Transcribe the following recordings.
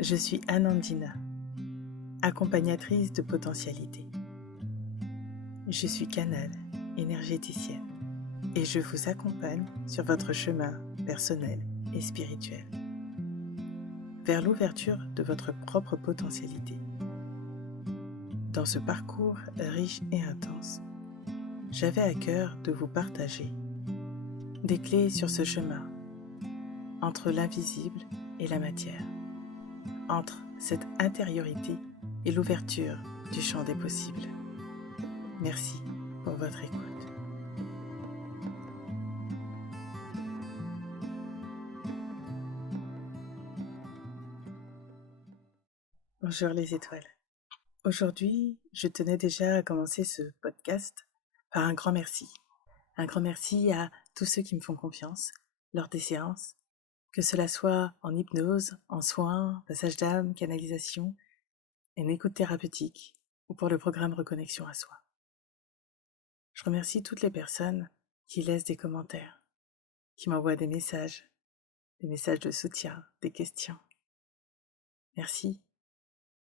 Je suis Anandina, accompagnatrice de potentialité. Je suis canal énergéticienne et je vous accompagne sur votre chemin personnel et spirituel vers l'ouverture de votre propre potentialité. Dans ce parcours riche et intense, j'avais à cœur de vous partager des clés sur ce chemin entre l'invisible et la matière, entre cette intériorité et l'ouverture du champ des possibles. Merci pour votre écoute. Bonjour les étoiles. Aujourd'hui, je tenais déjà à commencer ce podcast par un grand merci. Un grand merci à tous ceux qui me font confiance lors des séances, que cela soit en hypnose, en soins, passage d'âme, canalisation, en écoute thérapeutique ou pour le programme Reconnexion à soi. Je remercie toutes les personnes qui laissent des commentaires, qui m'envoient des messages de soutien, des questions. Merci,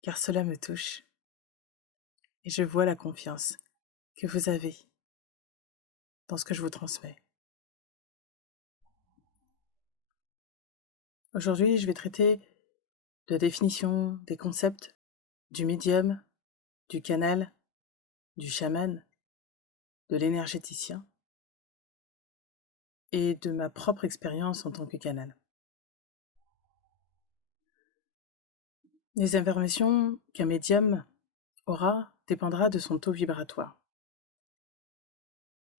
car cela me touche et je vois la confiance que vous avez dans ce que je vous transmets. Aujourd'hui, je vais traiter de définition des concepts du médium, du canal, du chaman, de l'énergéticien et de ma propre expérience en tant que canal. Les informations qu'un médium aura dépendra de son taux vibratoire.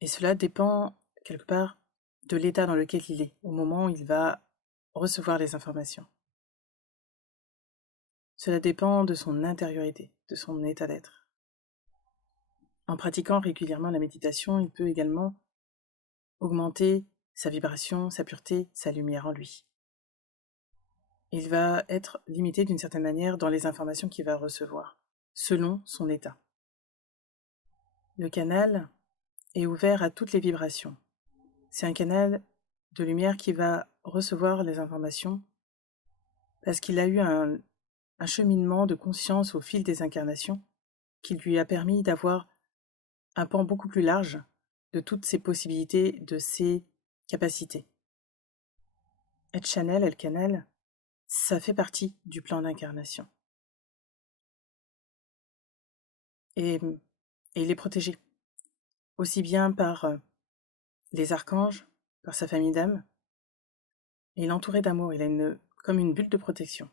Et cela dépend quelque part de l'état dans lequel il est au moment où il va recevoir les informations. Cela dépend de son intériorité, de son état d'être. En pratiquant régulièrement la méditation, il peut également augmenter sa vibration, sa pureté, sa lumière en lui. Il va être limité d'une certaine manière dans les informations qu'il va recevoir, selon son état. Le canal est ouvert à toutes les vibrations. C'est un canal de lumière qui va recevoir les informations parce qu'il a eu un cheminement de conscience au fil des incarnations qui lui a permis d'avoir un pan beaucoup plus large de toutes ses possibilités, de ses capacités. Être channel, être canal, ça fait partie du plan d'incarnation. Et il est protégé, aussi bien par les archanges, par sa famille d'âmes, et il est entouré d'amour, il a comme une bulle de protection.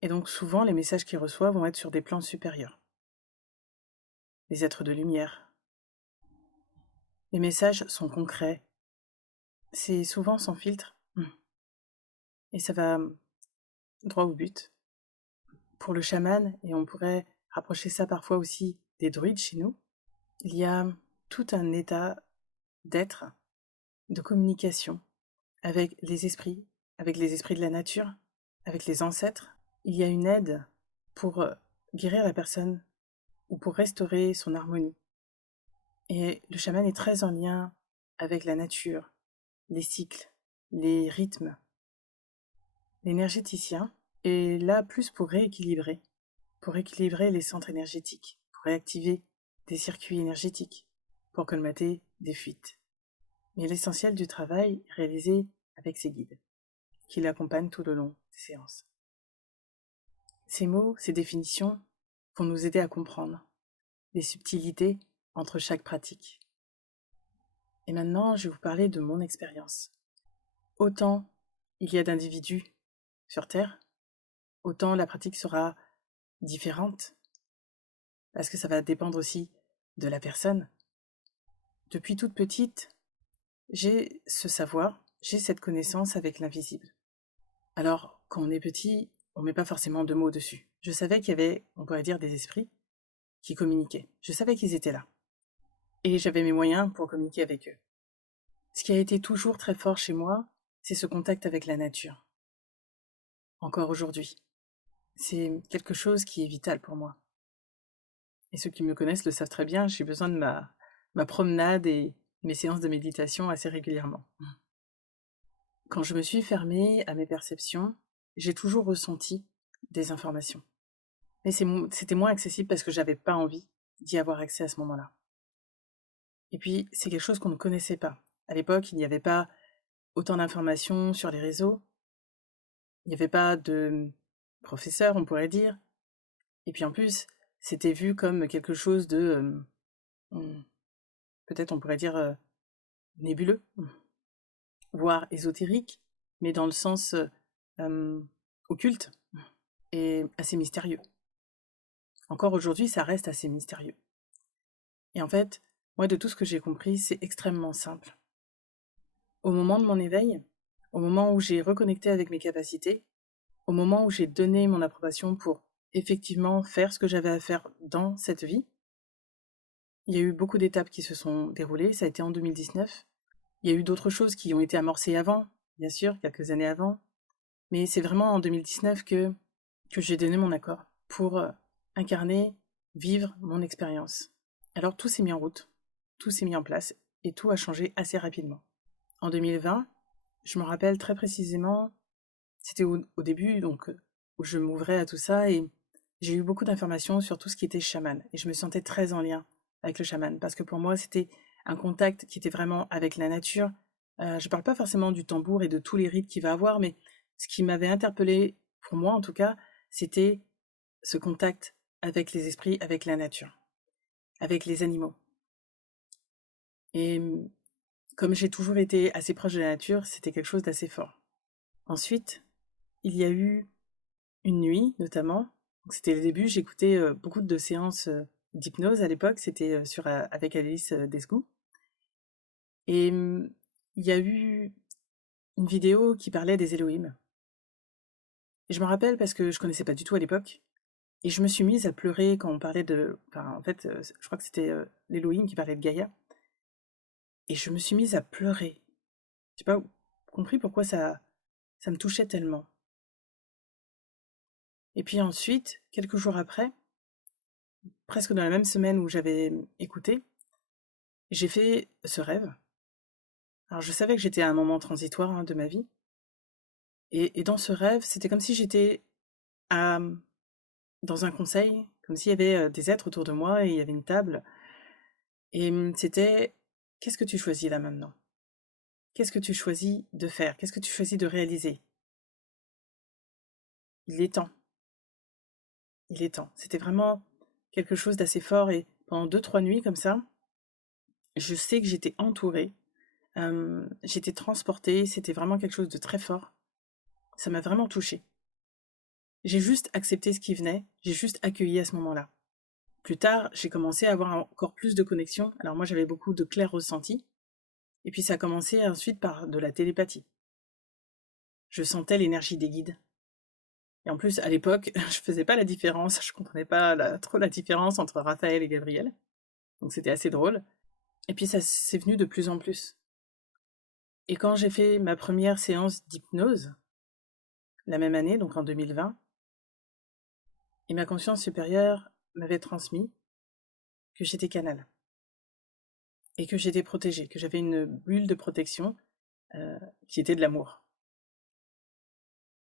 Et donc souvent, les messages qu'il reçoit vont être sur des plans supérieurs. Les êtres de lumière. Les messages sont concrets. C'est souvent sans filtre. Et ça va droit au but. Pour le chaman, et on pourrait rapprocher ça parfois aussi des druides chez nous, il y a tout un état d'être, de communication avec les esprits de la nature, avec les ancêtres. Il y a une aide pour guérir la personne ou pour restaurer son harmonie. Et le chaman est très en lien avec la nature, les cycles, les rythmes. L'énergéticien est là plus pour rééquilibrer les centres énergétiques, pour réactiver des circuits énergétiques, pour colmater des fuites. Mais l'essentiel du travail est réalisé avec ses guides, qui l'accompagnent tout le long des séances. Ces mots, ces définitions vont nous aider à comprendre les subtilités entre chaque pratique. Et maintenant, je vais vous parler de mon expérience. Autant il y a d'individus sur Terre, autant la pratique sera différente, parce que ça va dépendre aussi de la personne. Depuis toute petite, j'ai ce savoir, j'ai cette connaissance avec l'invisible. Alors, quand on est petit, on ne met pas forcément de mots dessus. Je savais qu'il y avait, on pourrait dire, des esprits qui communiquaient. Je savais qu'ils étaient là. Et j'avais mes moyens pour communiquer avec eux. Ce qui a été toujours très fort chez moi, c'est ce contact avec la nature. Encore aujourd'hui. C'est quelque chose qui est vital pour moi. Et ceux qui me connaissent le savent très bien, j'ai besoin de ma promenade et mes séances de méditation assez régulièrement. Quand je me suis fermée à mes perceptions, j'ai toujours ressenti des informations. Mais c'était moins accessible parce que j'avais pas envie d'y avoir accès à ce moment-là. Et puis, c'est quelque chose qu'on ne connaissait pas. À l'époque, il n'y avait pas autant d'informations sur les réseaux, il n'y avait pas de professeurs, on pourrait dire. Et puis en plus, c'était vu comme quelque chose de, peut-être on pourrait dire, nébuleux, voire ésotérique, mais dans le sens occulte et assez mystérieux. Encore aujourd'hui, ça reste assez mystérieux. Et en fait, moi, de tout ce que j'ai compris, c'est extrêmement simple. Au moment de mon éveil, au moment où j'ai reconnecté avec mes capacités, au moment où j'ai donné mon approbation pour effectivement faire ce que j'avais à faire dans cette vie, il y a eu beaucoup d'étapes qui se sont déroulées, ça a été en 2019. Il y a eu d'autres choses qui ont été amorcées avant, bien sûr, quelques années avant, mais c'est vraiment en 2019 que j'ai donné mon accord pour incarner, vivre mon expérience. Alors tout s'est mis en route, tout s'est mis en place et tout a changé assez rapidement. En 2020, je me rappelle très précisément, c'était au début donc où je m'ouvrais à tout ça et j'ai eu beaucoup d'informations sur tout ce qui était chaman et je me sentais très en lien avec le chaman parce que pour moi c'était un contact qui était vraiment avec la nature. Je parle pas forcément du tambour et de tous les rites qu'il va avoir, mais ce qui m'avait interpellé pour moi en tout cas, c'était ce contact avec les esprits, avec la nature, avec les animaux. Et comme j'ai toujours été assez proche de la nature, c'était quelque chose d'assez fort. Ensuite, il y a eu une nuit notamment, c'était le début, j'écoutais beaucoup de séances d'hypnose à l'époque, c'était avec Alice Desgout. Et il y a eu une vidéo qui parlait des Elohim. Et je me rappelle parce que je connaissais pas du tout à l'époque. Et je me suis mise à pleurer quand on parlait de... Enfin, en fait, je crois que c'était l'Elohim qui parlait de Gaïa. Et je me suis mise à pleurer. J'ai pas compris pourquoi ça me touchait tellement. Et puis ensuite, quelques jours après, presque dans la même semaine où j'avais écouté, j'ai fait ce rêve. Alors je savais que j'étais à un moment transitoire de ma vie. Et dans ce rêve, c'était comme si j'étais à, dans un conseil, comme s'il y avait des êtres autour de moi et il y avait une table. Et c'était, qu'est-ce que tu choisis là maintenant? Qu'est-ce que tu choisis de faire? Qu'est-ce que tu choisis de réaliser? Il est temps. Il est temps. C'était vraiment quelque chose d'assez fort et pendant 2-3 nuits comme ça, je sais que j'étais entourée, j'étais transportée, c'était vraiment quelque chose de très fort. Ça m'a vraiment touchée. J'ai juste accepté ce qui venait, j'ai juste accueilli à ce moment-là. Plus tard, j'ai commencé à avoir encore plus de connexions. Alors moi, j'avais beaucoup de clairs ressentis. Et puis ça a commencé ensuite par de la télépathie. Je sentais l'énergie des guides. Et en plus, à l'époque, je faisais pas la différence, je comprenais pas trop la différence entre Raphaël et Gabriel. Donc c'était assez drôle. Et puis ça c'est venu de plus en plus. Et quand j'ai fait ma première séance d'hypnose, la même année, donc en 2020, et ma conscience supérieure m'avait transmis que j'étais canal. Et que j'étais protégée, que j'avais une bulle de protection qui était de l'amour.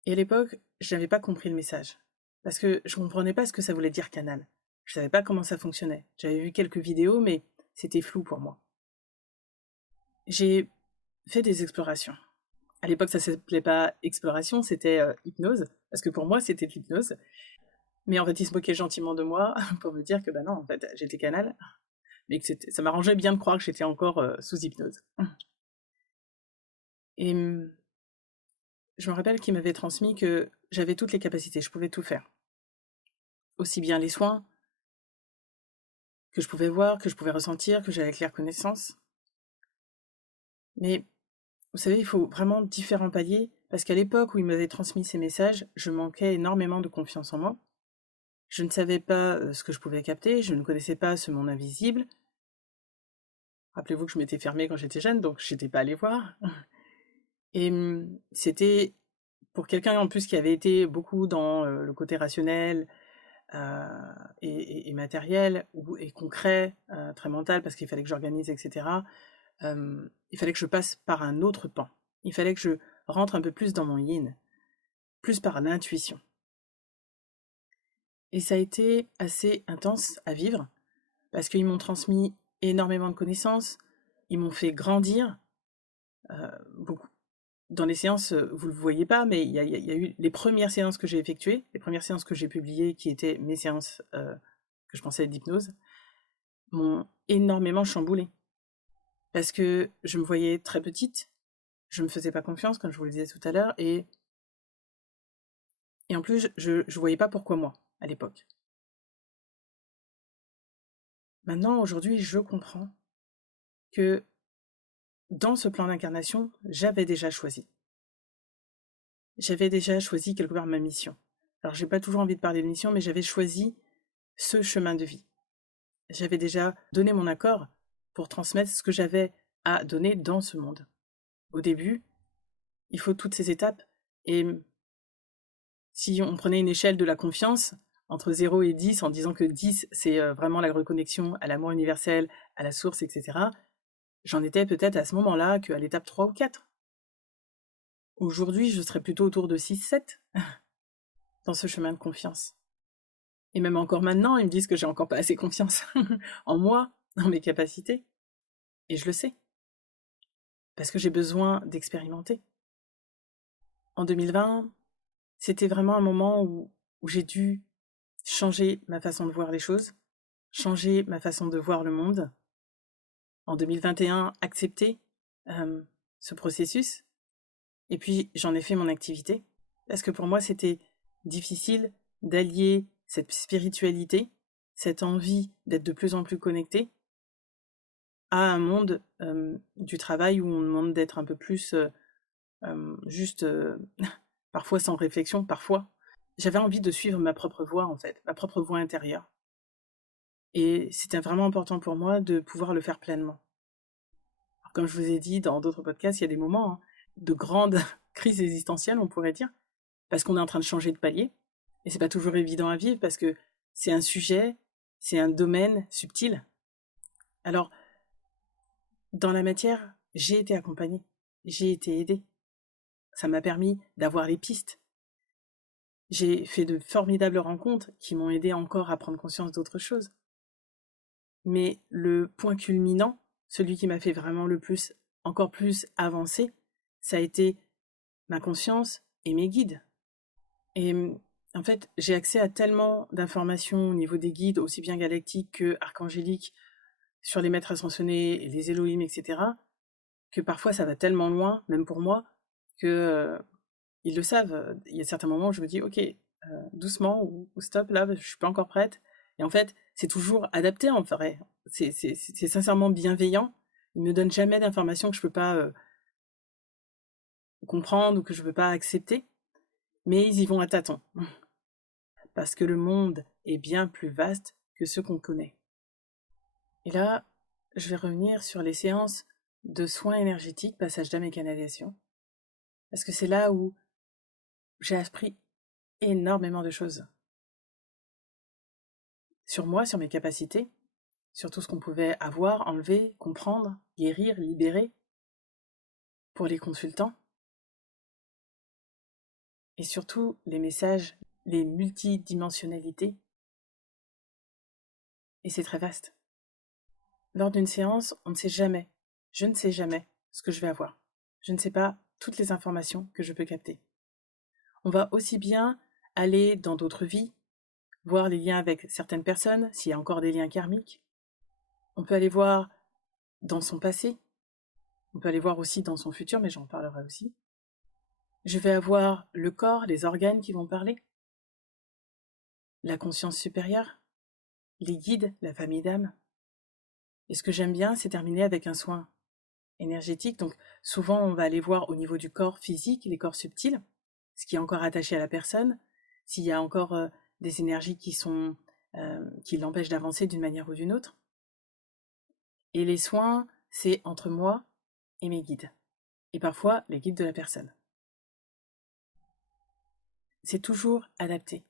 Et à l'époque, je n'avais pas compris le message. Parce que je ne comprenais pas ce que ça voulait dire canal. Je ne savais pas comment ça fonctionnait. J'avais vu quelques vidéos, mais c'était flou pour moi. J'ai fait des explorations. À l'époque, ça ne s'appelait pas exploration, c'était hypnose. Parce que pour moi, c'était de l'hypnose. Mais en fait, ils se moquaient gentiment de moi pour me dire que bah non, en fait, j'étais canal. Mais que ça m'arrangeait bien de croire que j'étais encore sous hypnose. Et je me rappelle qu'il m'avait transmis que j'avais toutes les capacités, je pouvais tout faire. Aussi bien les soins, que je pouvais voir, que je pouvais ressentir, que j'avais claire connaissance. Mais vous savez, il faut vraiment différents paliers, parce qu'à l'époque où il m'avait transmis ces messages, je manquais énormément de confiance en moi. Je ne savais pas ce que je pouvais capter, je ne connaissais pas ce monde invisible. Rappelez-vous que je m'étais fermée quand j'étais jeune, donc je n'étais pas allée voir. Et c'était pour quelqu'un en plus qui avait été beaucoup dans le côté rationnel et matériel et concret, très mental, parce qu'il fallait que j'organise, etc. Il fallait que je passe par un autre pan. Il fallait que je rentre un peu plus dans mon yin, plus par l'intuition. Et ça a été assez intense à vivre, parce qu'ils m'ont transmis énormément de connaissances, ils m'ont fait grandir, beaucoup. Dans les séances, vous ne le voyez pas, mais il y a eu les premières séances que j'ai effectuées, les premières séances que j'ai publiées, qui étaient mes séances que je pensais être d'hypnose, m'ont énormément chamboulée. Parce que je me voyais très petite, je me faisais pas confiance, comme je vous le disais tout à l'heure, et en plus, je voyais pas pourquoi moi, à l'époque. Maintenant, aujourd'hui, je comprends que dans ce plan d'incarnation, j'avais déjà choisi. J'avais déjà choisi quelque part ma mission. Alors, j'ai pas toujours envie de parler de mission, mais j'avais choisi ce chemin de vie. J'avais déjà donné mon accord pour transmettre ce que j'avais à donner dans ce monde. Au début, il faut toutes ces étapes, et si on prenait une échelle de la confiance, entre 0 et 10, en disant que 10, c'est vraiment la reconnexion à l'amour universel, à la source, etc., j'en étais peut-être à ce moment-là qu'à l'étape 3 ou 4. Aujourd'hui, je serais plutôt autour de 6-7 dans ce chemin de confiance. Et même encore maintenant, ils me disent que j'ai encore pas assez confiance en moi, en mes capacités. Et je le sais. Parce que j'ai besoin d'expérimenter. En 2020, c'était vraiment un moment où j'ai dû changer ma façon de voir les choses, changer ma façon de voir le monde. En 2021, accepter ce processus. Et puis, j'en ai fait mon activité. Parce que pour moi, c'était difficile d'allier cette spiritualité, cette envie d'être de plus en plus connecté, à un monde du travail où on demande d'être un peu plus juste, parfois sans réflexion, parfois. J'avais envie de suivre ma propre voie, en fait, ma propre voie intérieure. Et c'était vraiment important pour moi de pouvoir le faire pleinement. Alors, comme je vous ai dit dans d'autres podcasts, il y a des moments de grande crise existentielle, on pourrait dire, parce qu'on est en train de changer de palier. Et c'est pas toujours évident à vivre parce que c'est un sujet, c'est un domaine subtil. Alors, dans la matière, j'ai été accompagnée, j'ai été aidée. Ça m'a permis d'avoir les pistes. J'ai fait de formidables rencontres qui m'ont aidé encore à prendre conscience d'autres choses. Mais le point culminant, celui qui m'a fait vraiment le plus, encore plus avancer, ça a été ma conscience et mes guides. Et en fait, j'ai accès à tellement d'informations au niveau des guides, aussi bien galactiques que archangéliques, sur les maîtres ascensionnés, les Elohim, etc., que parfois ça va tellement loin, même pour moi, que ils le savent. Il y a certains moments où je me dis, ok, doucement, ou stop, là, je suis pas encore prête. Et en fait, c'est toujours adapté en vrai. C'est sincèrement bienveillant. Ils ne me donnent jamais d'informations que je peux pas comprendre ou que je peux pas accepter. Mais ils y vont à tâtons. Parce que le monde est bien plus vaste que ce qu'on connaît. Et là, je vais revenir sur les séances de soins énergétiques, passage d'âme et canalisation. Parce que c'est là où j'ai appris énormément de choses. Sur moi, sur mes capacités, sur tout ce qu'on pouvait avoir, enlever, comprendre, guérir, libérer pour les consultants. Et surtout, les messages, les multidimensionnalités. Et c'est très vaste. Lors d'une séance, on ne sait jamais, je ne sais jamais ce que je vais avoir. Je ne sais pas toutes les informations que je peux capter. On va aussi bien aller dans d'autres vies, voir les liens avec certaines personnes, s'il y a encore des liens karmiques. On peut aller voir dans son passé. On peut aller voir aussi dans son futur, mais j'en parlerai aussi. Je vais avoir le corps, les organes qui vont parler, la conscience supérieure, les guides, la famille d'âme. Et ce que j'aime bien, c'est terminer avec un soin énergétique. Donc souvent, on va aller voir au niveau du corps physique, les corps subtils, ce qui est encore attaché à la personne, s'il y a encore des énergies qui l'empêchent d'avancer d'une manière ou d'une autre. Et les soins, c'est entre moi et mes guides. Et parfois, les guides de la personne. C'est toujours adapté.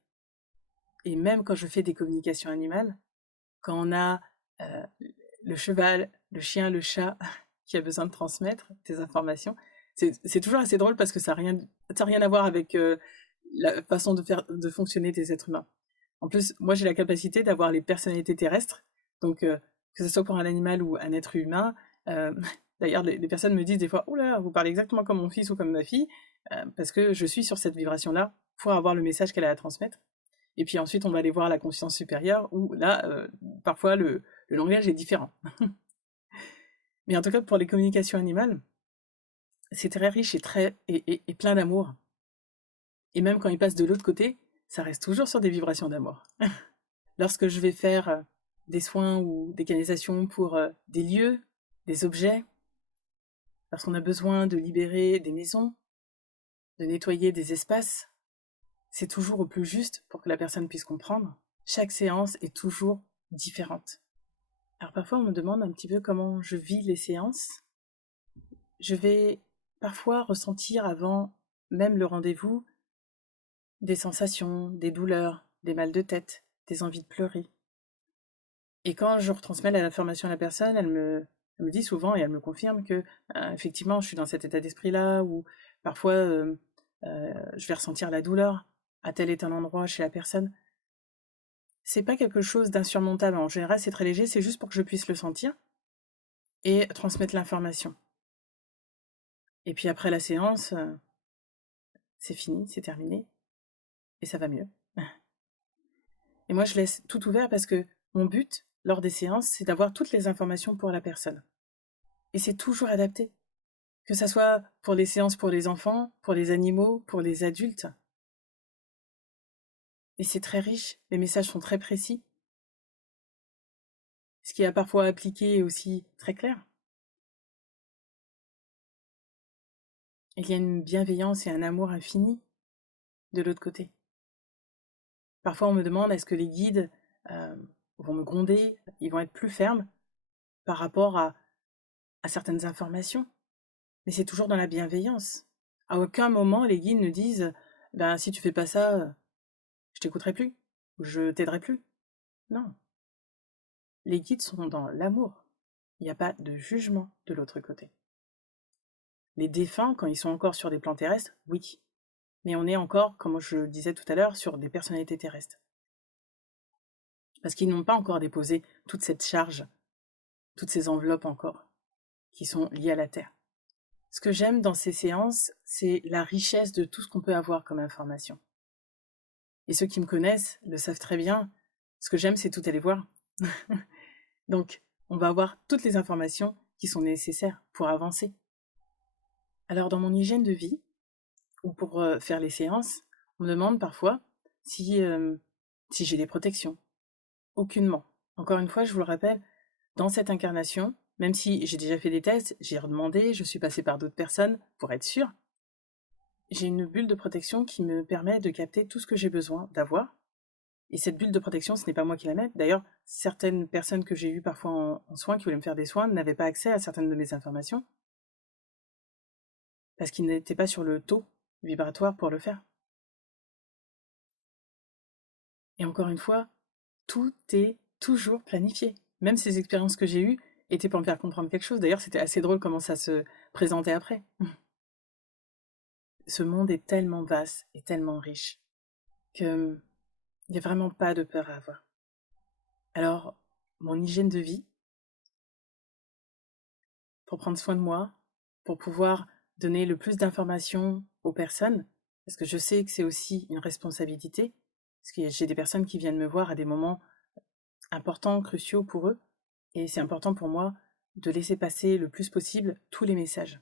Et même quand je fais des communications animales, quand on a le cheval, le chien, le chat qui a besoin de transmettre des informations, C'est toujours assez drôle parce que ça a rien à voir avec la façon de fonctionner des êtres humains. En plus, moi j'ai la capacité d'avoir les personnalités terrestres, donc que ce soit pour un animal ou un être humain. euh, D'ailleurs, les personnes me disent des fois, oh là, vous parlez exactement comme mon fils ou comme ma fille, parce que je suis sur cette vibration-là pour avoir le message qu'elle a à transmettre. Et puis ensuite, on va aller voir la conscience supérieure, où là, parfois, le langage est différent. Mais en tout cas, pour les communications animales, c'est très riche et plein d'amour. Et même quand ils passent de l'autre côté, ça reste toujours sur des vibrations d'amour. Lorsque je vais faire des soins ou des canalisations pour des lieux, des objets, lorsqu'on a besoin de libérer des maisons, de nettoyer des espaces, c'est toujours au plus juste pour que la personne puisse comprendre. Chaque séance est toujours différente. Alors parfois on me demande un petit peu comment je vis les séances. Je vais parfois ressentir avant même le rendez-vous des sensations, des douleurs, des mal de tête, des envies de pleurer. Et quand je retransmets l'information à la personne, elle me dit souvent et elle me confirme que effectivement je suis dans cet état d'esprit-là, ou parfois je vais ressentir la douleur à tel et tel endroit chez la personne. C'est pas quelque chose d'insurmontable. En général, c'est très léger, c'est juste pour que je puisse le sentir et transmettre l'information. Et puis après la séance, c'est fini, c'est terminé, et ça va mieux. Et moi, je laisse tout ouvert parce que mon but, lors des séances, c'est d'avoir toutes les informations pour la personne. Et c'est toujours adapté. Que ça soit pour les séances pour les enfants, pour les animaux, pour les adultes. Et c'est très riche, les messages sont très précis. Ce qui est parfois appliqué est aussi très clair. Il y a une bienveillance et un amour infini de l'autre côté. Parfois, on me demande, est-ce que les guides vont me gronder, ils vont être plus fermes par rapport à certaines informations. Mais c'est toujours dans la bienveillance. À aucun moment, les guides ne disent, ben, si tu fais pas ça, je t'écouterai plus, ou je t'aiderai plus. Non. Les guides sont dans l'amour. Il n'y a pas de jugement de l'autre côté. Les défunts, quand ils sont encore sur des plans terrestres, oui. Mais on est encore, comme je le disais tout à l'heure, sur des personnalités terrestres. Parce qu'ils n'ont pas encore déposé toute cette charge, toutes ces enveloppes encore, qui sont liées à la Terre. Ce que j'aime dans ces séances, c'est la richesse de tout ce qu'on peut avoir comme information. Et ceux qui me connaissent le savent très bien. Ce que j'aime, c'est tout aller voir. Donc, on va avoir toutes les informations qui sont nécessaires pour avancer. Alors, dans mon hygiène de vie, ou pour faire les séances, on me demande parfois si j'ai des protections. Aucunement. Encore une fois, je vous le rappelle, dans cette incarnation, même si j'ai déjà fait des tests, j'ai redemandé, je suis passée par d'autres personnes pour être sûre, j'ai une bulle de protection qui me permet de capter tout ce que j'ai besoin d'avoir. Et cette bulle de protection, ce n'est pas moi qui la mets. D'ailleurs, certaines personnes que j'ai eues parfois en soins, qui voulaient me faire des soins, n'avaient pas accès à certaines de mes informations, parce qu'ils n'étaient pas sur le taux vibratoire pour le faire. Et encore une fois, tout est toujours planifié. Même ces expériences que j'ai eues étaient pour me faire comprendre quelque chose. D'ailleurs, c'était assez drôle comment ça se présentait après. Ce monde est tellement vaste et tellement riche qu'il n'y a vraiment pas de peur à avoir. Alors, mon hygiène de vie, pour prendre soin de moi, pour pouvoir donner le plus d'informations aux personnes, parce que je sais que c'est aussi une responsabilité, parce que j'ai des personnes qui viennent me voir à des moments importants, cruciaux pour eux, et c'est important pour moi de laisser passer le plus possible tous les messages.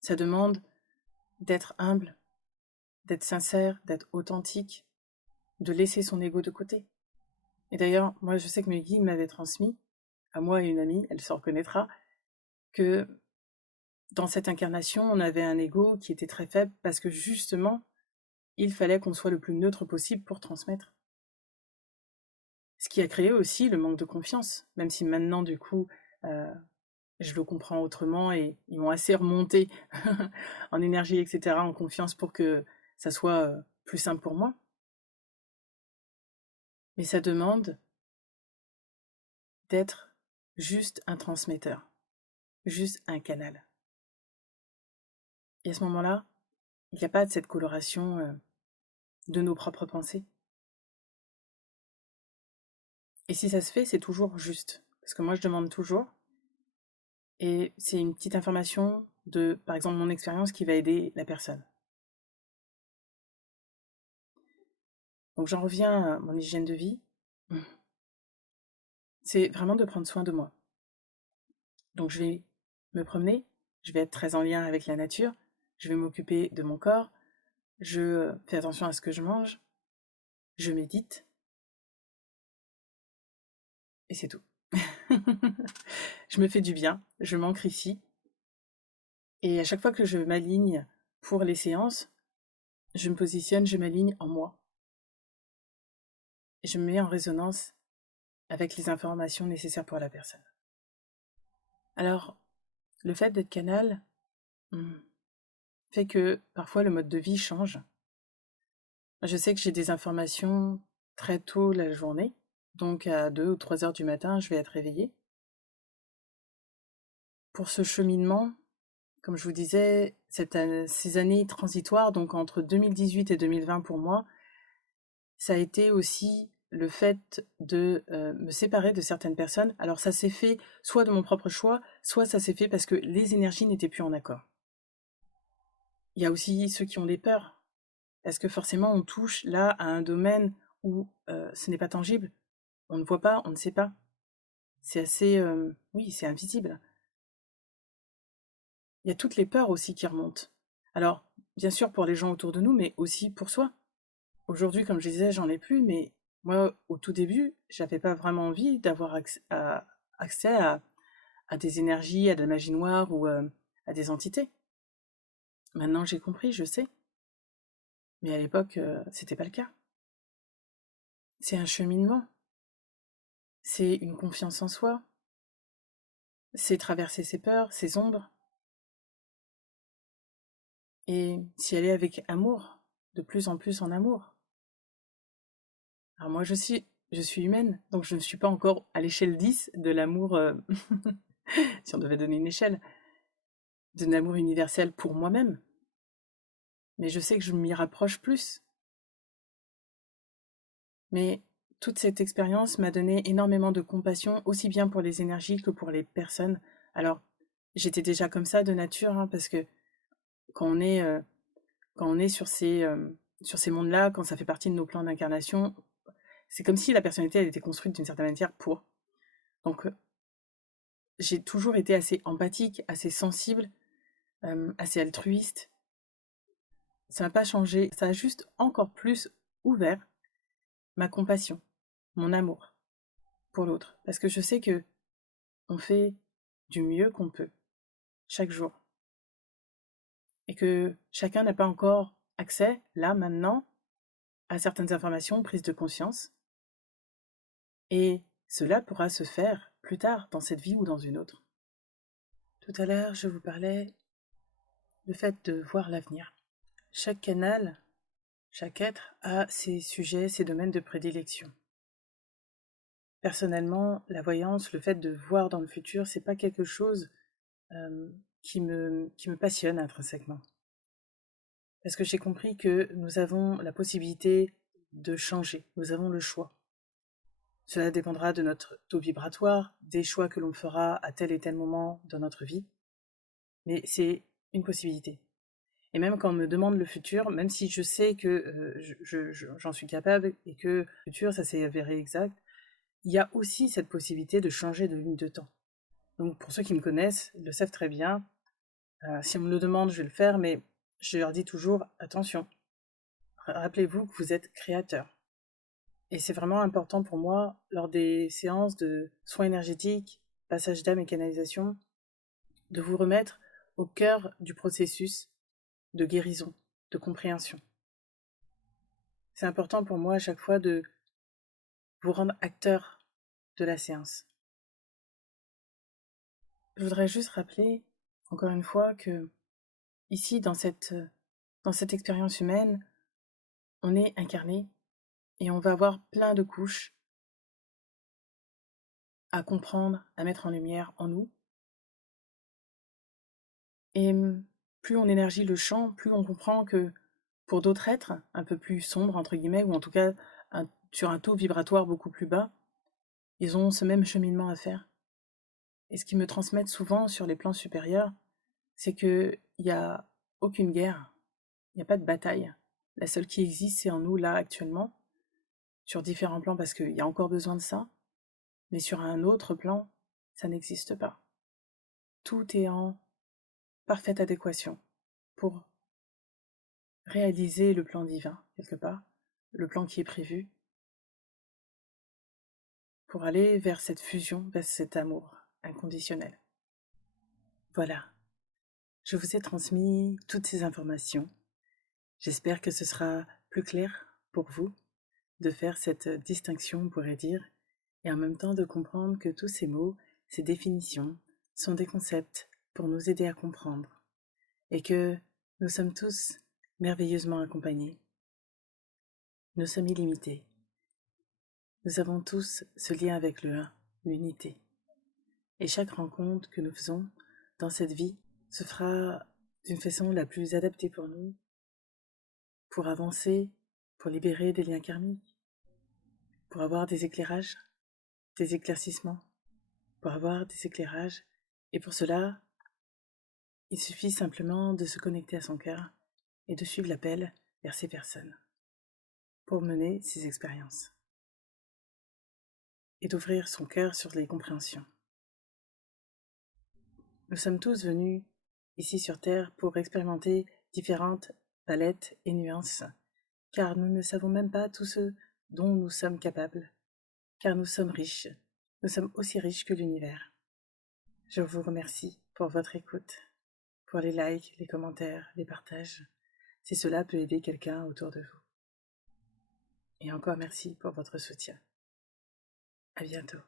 Ça demande d'être humble, d'être sincère, d'être authentique, de laisser son ego de côté. Et d'ailleurs, moi je sais que mes guides m'avaient transmis, à moi et une amie, elle se reconnaîtra, que dans cette incarnation, on avait un ego qui était très faible parce que justement, il fallait qu'on soit le plus neutre possible pour transmettre. Ce qui a créé aussi le manque de confiance, même si maintenant, du coup, je le comprends autrement et ils m'ont assez remonté en énergie, etc., en confiance pour que ça soit plus simple pour moi. Mais ça demande d'être juste un transmetteur, juste un canal. Et à ce moment-là, il n'y a pas de cette coloration de nos propres pensées. Et si ça se fait, c'est toujours juste. Parce que moi, je demande toujours. Et c'est une petite information de, par exemple, mon expérience qui va aider la personne. Donc j'en reviens à mon hygiène de vie. C'est vraiment de prendre soin de moi. Donc je vais me promener, je vais être très en lien avec la nature, je vais m'occuper de mon corps, je fais attention à ce que je mange, je médite, et c'est tout. Je me fais du bien, je m'ancre ici, et à chaque fois que je m'aligne pour les séances, je me positionne, je m'aligne en moi. Et je me mets en résonance avec les informations nécessaires pour la personne. Alors, le fait d'être canal fait que parfois le mode de vie change. Je sais que j'ai des informations très tôt la journée, donc à 2 ou 3 heures du matin, je vais être réveillée. Pour ce cheminement, comme je vous disais, ces années transitoires, donc entre 2018 et 2020 pour moi, ça a été aussi le fait de me séparer de certaines personnes. Alors ça s'est fait soit de mon propre choix, soit ça s'est fait parce que les énergies n'étaient plus en accord. Il y a aussi ceux qui ont des peurs, parce que forcément on touche là à un domaine où ce n'est pas tangible, on ne voit pas, on ne sait pas. C'est assez... oui, c'est invisible. Il y a toutes les peurs aussi qui remontent. Alors, bien sûr pour les gens autour de nous, mais aussi pour soi. Aujourd'hui, comme je disais, j'en ai plus, mais moi, au tout début, j'avais pas vraiment envie d'avoir accès à des énergies, à de la magie noire ou à des entités. Maintenant, j'ai compris, je sais. Mais à l'époque, c'était pas le cas. C'est un cheminement. C'est une confiance en soi. C'est traverser ses peurs, ses ombres. Et s'y aller avec amour, de plus en plus en amour. Alors moi, je suis humaine, donc je ne suis pas encore à l'échelle 10 de l'amour, si on devait donner une échelle, de l'amour universel pour moi-même. Mais je sais que je m'y rapproche plus. Mais toute cette expérience m'a donné énormément de compassion, aussi bien pour les énergies que pour les personnes. Alors, j'étais déjà comme ça de nature, hein, parce que quand on est sur ces mondes-là, quand ça fait partie de nos plans d'incarnation, c'est comme si la personnalité elle était construite d'une certaine manière pour. Donc, j'ai toujours été assez empathique, assez sensible, assez altruiste. Ça n'a pas changé, ça a juste encore plus ouvert ma compassion, mon amour pour l'autre. Parce que je sais que on fait du mieux qu'on peut, chaque jour. Et que chacun n'a pas encore accès, là, maintenant, à certaines informations, prises de conscience. Et cela pourra se faire plus tard, dans cette vie ou dans une autre. Tout à l'heure, je vous parlais du fait de voir l'avenir. Chaque canal, chaque être a ses sujets, ses domaines de prédilection. Personnellement, la voyance, le fait de voir dans le futur, c'est pas quelque chose qui me passionne intrinsèquement. Parce que j'ai compris que nous avons la possibilité de changer, nous avons le choix. Cela dépendra de notre taux vibratoire, des choix que l'on fera à tel et tel moment dans notre vie, mais c'est une possibilité. Et même quand on me demande le futur, même si je sais que j'en suis capable et que le futur, ça s'est avéré exact, il y a aussi cette possibilité de changer de ligne de temps. Donc pour ceux qui me connaissent, ils le savent très bien. Si on me le demande, je vais le faire, mais je leur dis toujours, attention, rappelez-vous que vous êtes créateur. Et c'est vraiment important pour moi, lors des séances de soins énergétiques, passage d'âme et canalisation, de vous remettre au cœur du processus de guérison, de compréhension. C'est important pour moi à chaque fois de vous rendre acteur de la séance. Je voudrais juste rappeler, encore une fois, que ici, dans cette expérience humaine, on est incarné et on va avoir plein de couches à comprendre, à mettre en lumière en nous. Et plus on élargit le champ, plus on comprend que pour d'autres êtres, un peu plus sombres, entre guillemets, ou en tout cas sur un taux vibratoire beaucoup plus bas, ils ont ce même cheminement à faire. Et ce qu'ils me transmettent souvent sur les plans supérieurs, c'est qu'il n'y a aucune guerre, il n'y a pas de bataille. La seule qui existe, c'est en nous, là, actuellement, sur différents plans, parce qu'il y a encore besoin de ça, mais sur un autre plan, ça n'existe pas. Tout est en parfaite adéquation pour réaliser le plan divin, quelque part, le plan qui est prévu, pour aller vers cette fusion, vers cet amour inconditionnel. Voilà, je vous ai transmis toutes ces informations. J'espère que ce sera plus clair pour vous de faire cette distinction, on pourrait dire, et en même temps de comprendre que tous ces mots, ces définitions, sont des concepts pour nous aider à comprendre, et que nous sommes tous merveilleusement accompagnés. Nous sommes illimités. Nous avons tous ce lien avec le un, l'unité. Et chaque rencontre que nous faisons dans cette vie se fera d'une façon la plus adaptée pour nous, pour avancer, pour libérer des liens karmiques, pour avoir des éclairages, des éclaircissements, pour avoir des éclairages. Et pour cela, il suffit simplement de se connecter à son cœur et de suivre l'appel vers ces personnes pour mener ces expériences et d'ouvrir son cœur sur les compréhensions. Nous sommes tous venus ici sur Terre pour expérimenter différentes palettes et nuances, car nous ne savons même pas tout ce dont nous sommes capables, car nous sommes riches, nous sommes aussi riches que l'univers. Je vous remercie pour votre écoute, pour les likes, les commentaires, les partages, si cela peut aider quelqu'un autour de vous. Et encore merci pour votre soutien. À bientôt.